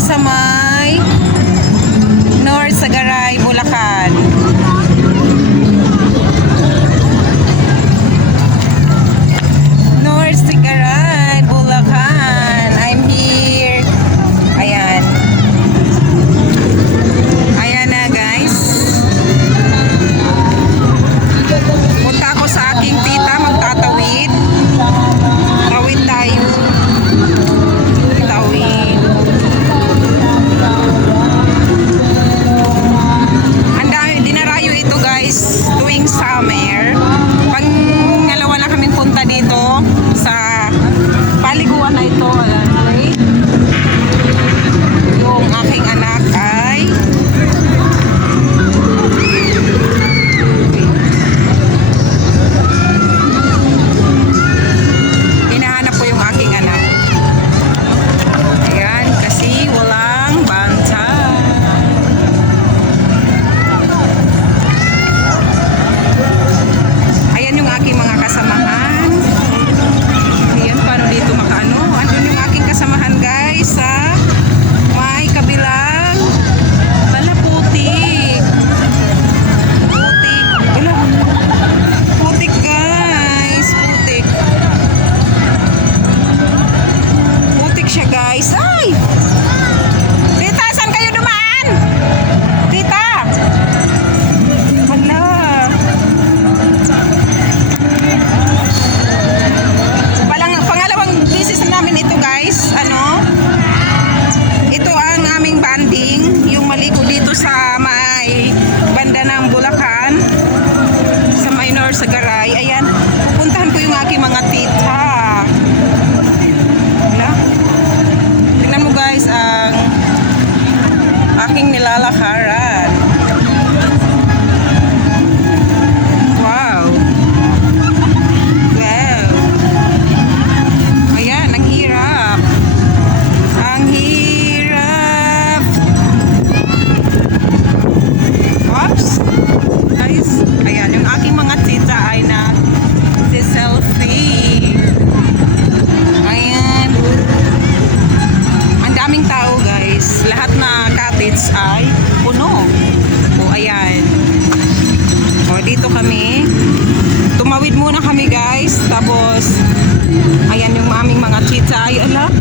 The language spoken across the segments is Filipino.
sa may North Sagaray, Bulacan. North Sagaray, Bulacan. I'm here. Ayan. Ayan na guys. Punta ako sa aking tita, magtatawid. Tawid tayo. Tawid. Dinarayo ito guys tuwing summer. Pangalawa na kaming punta dito sa paliguan na ito. Okay? Yung aking anak ay hinahanap po yung aking anak. Ayan, kasi walang banta. Yung aking mga kasamahan. Ayan, paano dito makaano? Andun yung aking kasamahan guys sa may kabilang putik. Putik. Wala. Putik guys. Putik. Putik siya guys. Ay! Tita, saan kayo dumaan? Tita! Wala. Namin ito guys, ito ang aming banding, yung maligo dito sa may banda ng Bulacan, sa may North Sagaray. Ayan, puntahan ko yung aking mga tita. Wala. Tingnan mo guys ang aking nilalakaran. Lahat na cottage ay puno. O ayan. O dito kami. Tumawid muna kami guys. Tapos ayan yung aming mga tita ay ala.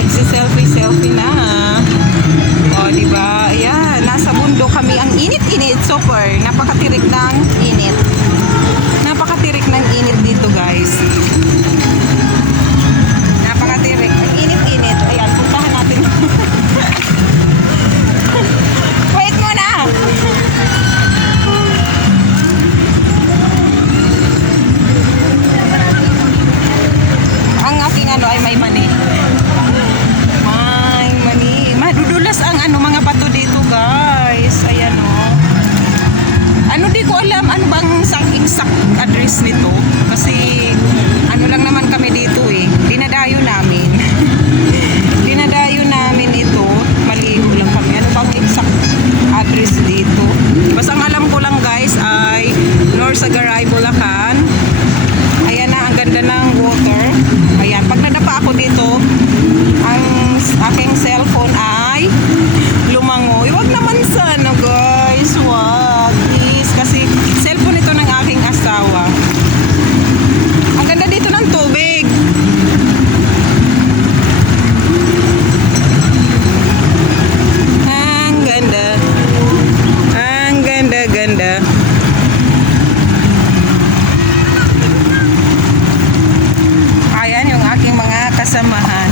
Nagsi-selfie na. O diba? Ayan. Nasa bundok kami. Ang init-init. Super. Napakatirik ng init. Napakatirik ng init dito guys. Napakatirik. Ang init-init. Ayan. Puntahan natin. Wait muna. Ang aking ay may mani. May mani. Madudulas ang mga bato dito guys. Ayan di ko alam ano bang exact address nito. Kasi lang naman kami dito dinadayo namin. Dinadayo namin ito. Maligo lang kami. Ano bang exact address dito? Basta ang alam ko lang guys ay North Sagaray, Bulacan. Ayan na, ang ganda ng water. Ayan, pag nadapa ako dito, ang aking cellphone ay lumangoy. Wag naman sana guys. Wag. Please. Kasi cellphone ito ng aking asawa. Ang ganda dito ng tubig. Ganda. Ayan yung aking mga kasamahan.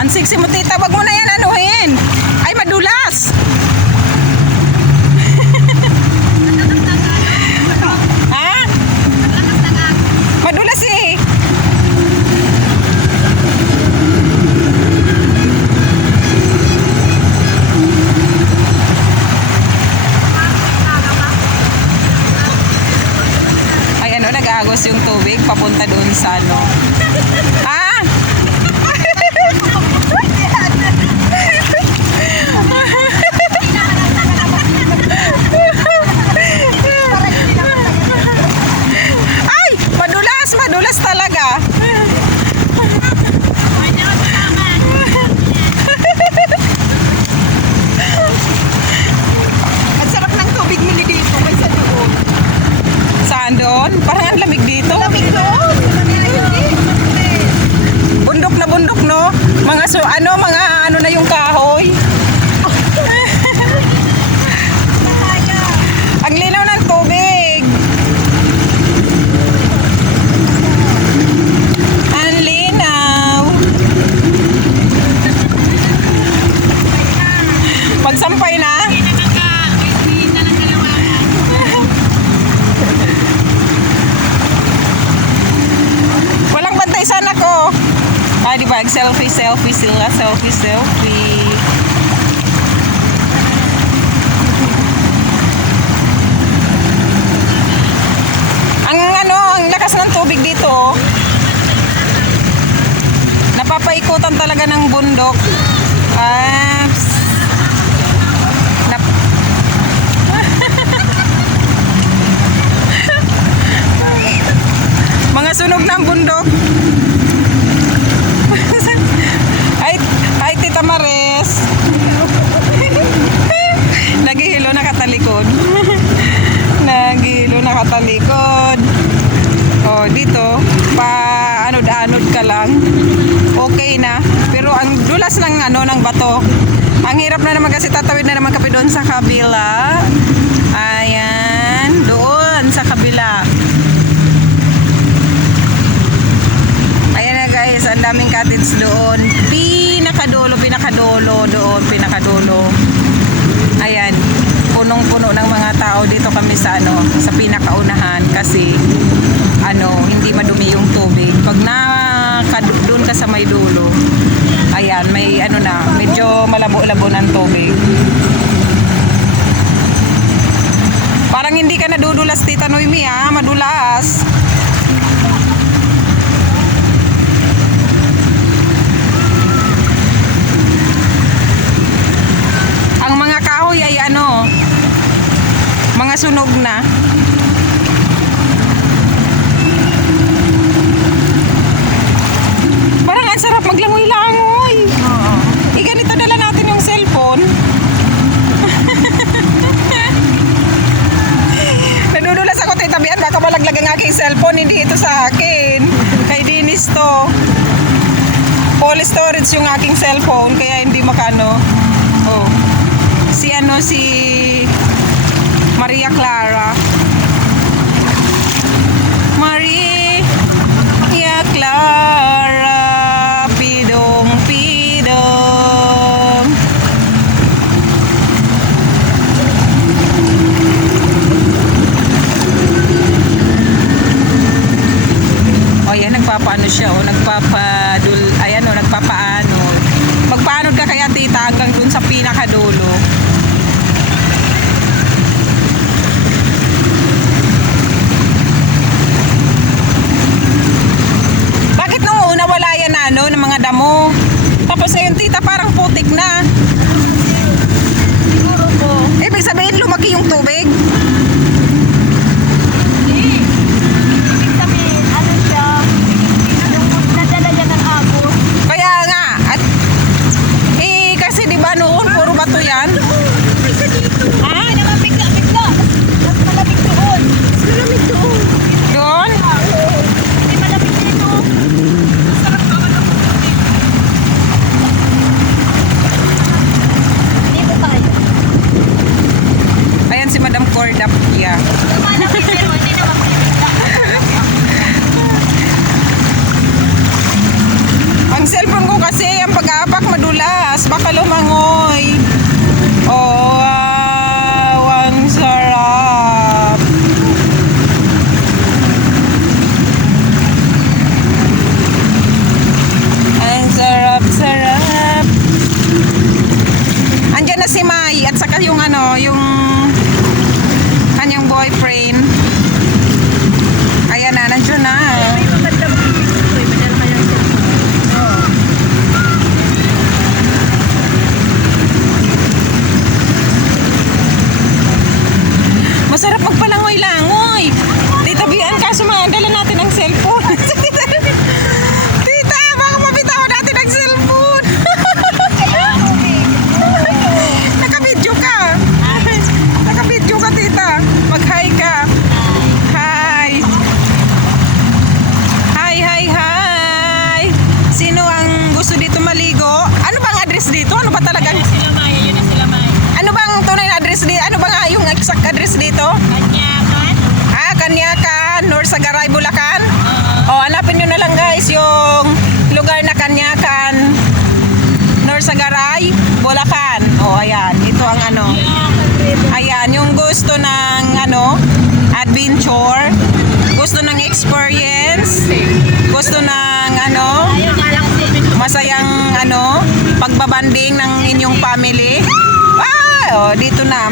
Ang sexy mo tita, wag mo na yan anuhin. Ay madulas. Ha? Madulas nag-agos yung tubig papunta doon sa ha? Ay! Madulas talaga. doon? Parang ang lamig dito. Lamig doon. Bundok na bundok, no? Mga mga ano na yung kahoy. Ang linaw ng tubig. Ang linaw. Pagsampay na. Walang bantay sana ko. Di ba? Selfie sila. Selfie. Ang lakas ng tubig dito. Oh. Napapaikutan talaga ng bundok. Mga sunog ng bundok. Ay, Tita Mares. Nagihilo nakatalikod. Oh, dito anod ka lang. Okay na. Pero ang dulas ng bato. Ang hirap na naman kasi tatawid na naman kami doon sa kabila. Ayan, doon sa kabila. Ayan na guys, ang daming cottage doon. Pinakadulo doon, pinakadulo. Ayan, punong-puno ng mga tao dito kami sa sa pinakaunahan kasi hindi madumi yung tubig. Pag doon ka sa may dulo, ayan, may medyo malabo-labo ng tubig. Parang hindi ka nadudulas, Tita Noemi, madulas. Ang mga kahoy ay mga sunog na. Parang ang sarap maglangoy-langoy. Oo. Ganito dala natin yung cellphone. Nadudulas ako, Tita Bian, baka malaglag ang aking cellphone. Hindi ito sa akin. Kay Dinis to. Full storage yung aking cellphone, kaya hindi makano. Oh. Si Maria Clara. Maria Clara, pidong. O yan, nagpapaano siya, nagpapaano. Magpaanod ka kaya, Tita, hanggang dun sa pinakadulo. Bakit nung una wala yan ng mga damo? Tapos ngayon, Tita, parang putik na. Siguro po. Ibig sabihin, lumaki yung tubig. Ibig sabihin, siya? Yung nadala niya na Oh, ayan. Ito ang ano. Ayan, yung gusto ng ano, adventure, gusto ng experience, gusto ng ano, masayang ano, pagbabanding ng inyong family. Oh, dito na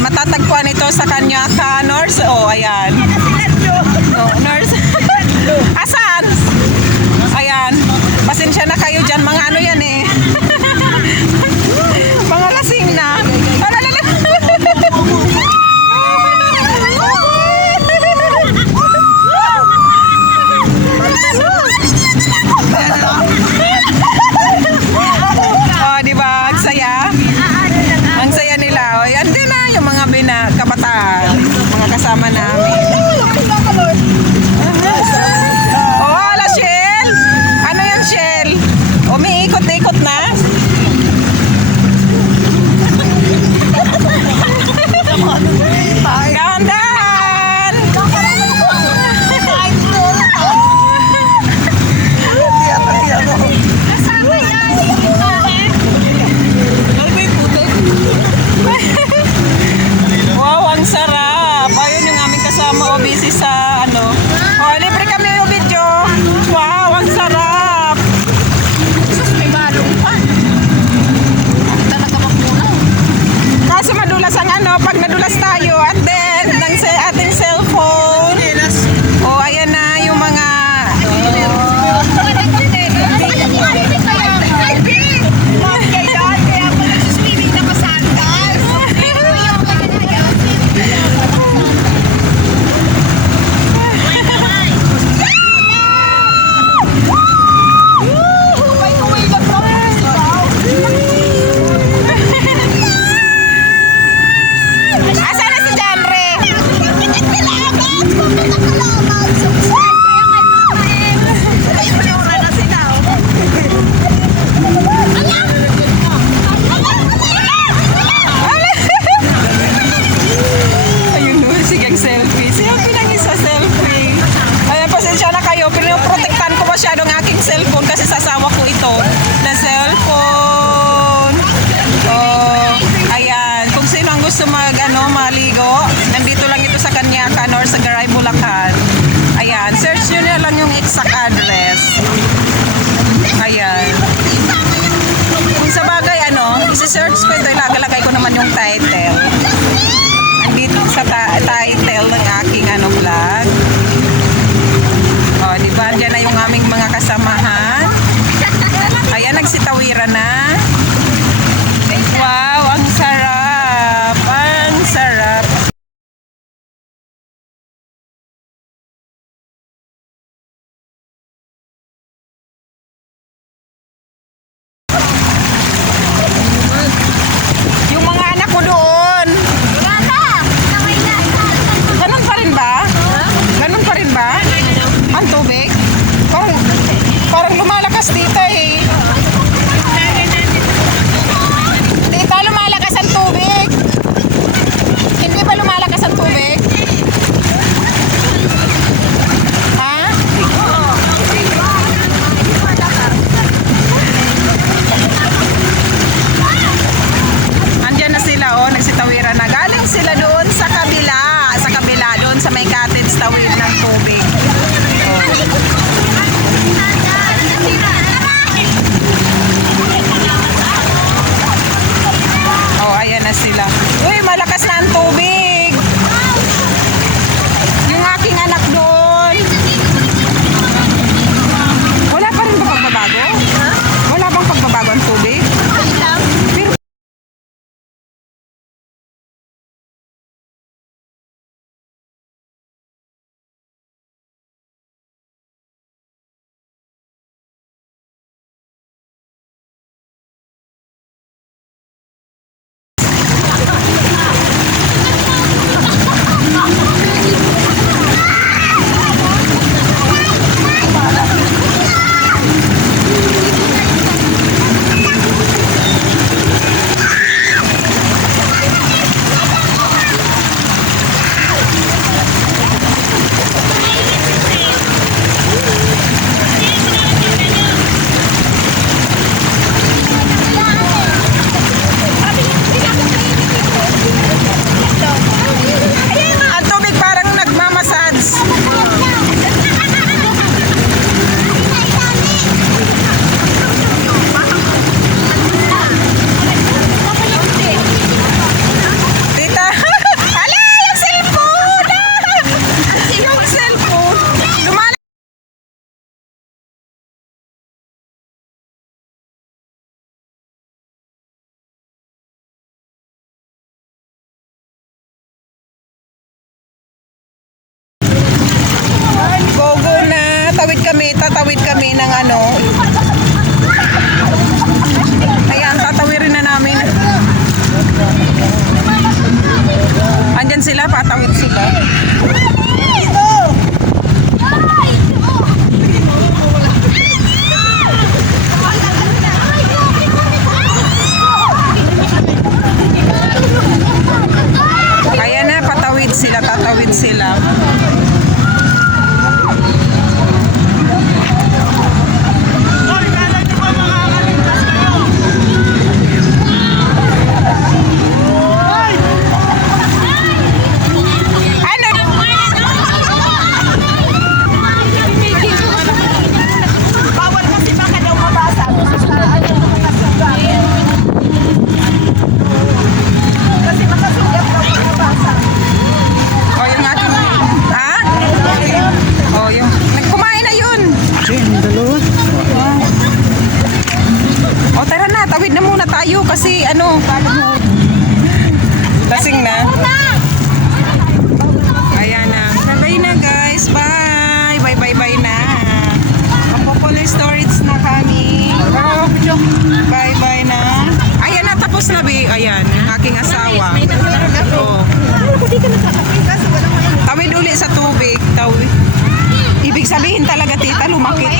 matatagpuan ito sa Kanyaka North. Oh, ayan. Oh, North. Asan? Ayan. Pasensya na kayo dyan, mga ano yan eh. Mga lasing na. Oh, di ba? Ang saya. Ang saya nila. Oh, yan din na yung mga kabataan. Mga kasama namin. Oh, ala Shell. Ano yan, Shell? Umiikot-ikot na. Dahan-dahan. Wow, ang sarap. Ayun yung aming kasama o busy sa ano. Oh, libre kami yung video. Wow, ang sarap. May balong pa. Talaga magmuna. Kaso madulas ang ano, pag nadulas tayo at then ng ating cellphone. Oh, ayan na yung mga Asan na si Janre? Ayun no, sigang selfie. Selfie lang isa selfie. Ayan, pasensya na kayo. Pinoprotektan ko masyadong aking cellphone kasi sasawa ko ito na cellphone. Oh, ayan. Kung sino ang gusto maligo, nandito lang ito sa Kanyaka or sa Garay, Bulacan. Ayan, search nyo na lang yung exact address. Ayan. Kung sa bagay, isi-search ko ito, ilagalagay ko naman yung title. Andito sa title ng aking vlog. O, diba? Diyan na yung aming mga kasamahan. Ayan, nagsitawiran na. Wow, ang sarap. Ang sarap. Yung mga anak ko doon. Ganun pa rin ba? Ganun pa rin ba? Ang tubig? Parang lumalakas dito eh. Dito lumalakas ang tubig. Hindi ba lumalakas ang tubig? Ha? Andyan na sila, oh, nagsitawiran na. Galing sila doon sa kabila doon sa may cottage tawid ng tubig. Oh, ayan na sila. Uy, malakas na ang tubig. Yung aking anak doon. Wala pa rin ba pagbabago? Wala bang pagbabago ang tubig? Nandyan sila, patawid sila. Kaya na, patawid sila, tatawid sila. Bawal kasi baka daw mabasa. Kasi makasugat daw mabasa. O, yung ating... Ha? O, yung... Kumain na yun. O, tara na. Tawid na muna tayo kasi ano... Lasing na. Ayan na. Bye na guys. Bye. Bye na. Mapupuloy storage na kami. Bye na. Ayan na. Tapos na, Bi. Ayan. Yung aking asawa. Oo. Tawid uli sa tubig. Tawid. Ibig sabihin talaga, tita, lumakit